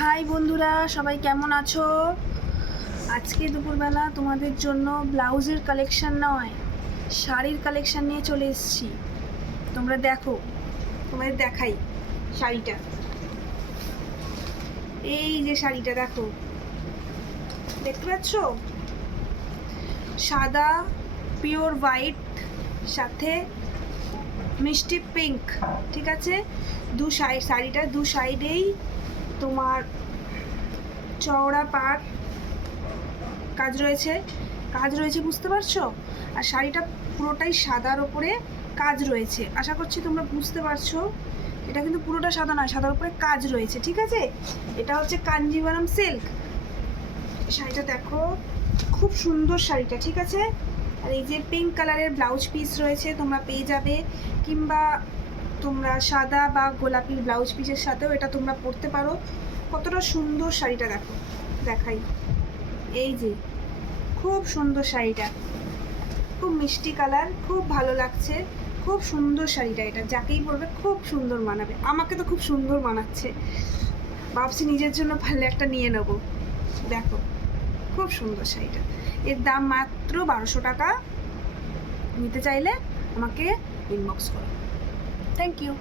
High বন্ধুরা, সবাই কেমন আছো? আজকে দুপুরবেলা তোমাদের জন্য ব্লাউজের কালেকশন নয়, শাড়ির কালেকশন নিয়ে চলে এসেছি। তোমরা দেখো, তোমাদের দেখাই শাড়িটা। এই যে শাড়িটা দেখো, দেখতে পাচ্ছ? সাদা পিওর হোয়াইট সাথে মিষ্টি পিঙ্ক, ঠিক আছে? শাড়িটা দু সাইডেই তোমার চওড়া পাড় কাজ রয়েছে, বুঝতে পারছো? আর শাড়িটা পুরোটাই সাদার ওপরে কাজ রয়েছে, আশা করছি তোমরা বুঝতে পারছো। এটা কিন্তু পুরোটা সাদা নয়, সাদার উপরে কাজ রয়েছে, ঠিক আছে? এটা হচ্ছে কাঞ্জিভারাম সিল্ক। শাড়িটা দেখো, খুব সুন্দর শাড়িটা, ঠিক আছে? আর এই যে পিঙ্ক কালারের ব্লাউজ পিস রয়েছে, তোমরা পেয়ে যাবে, কিংবা তোমরা সাদা বা গোলাপি ব্লাউজ পিসের সাথেও এটা তোমরা পরতে পারো। কতটা সুন্দর শাড়িটা দেখো, দেখাই। এই যে খুব সুন্দর শাড়িটা, খুব মিষ্টি কালার, খুব ভালো লাগছে, খুব সুন্দর শাড়িটা। এটা যাকেই পরবে খুব সুন্দর মানাবে, আমাকে তো খুব সুন্দর মানাচ্ছে। ভাবছি নিজের জন্য পারলে একটা নিয়ে নেবো। দেখো খুব সুন্দর শাড়িটা, এর দাম মাত্র 1200 টাকা। নিতে চাইলে আমাকে ইনবক্স করো। Thank you.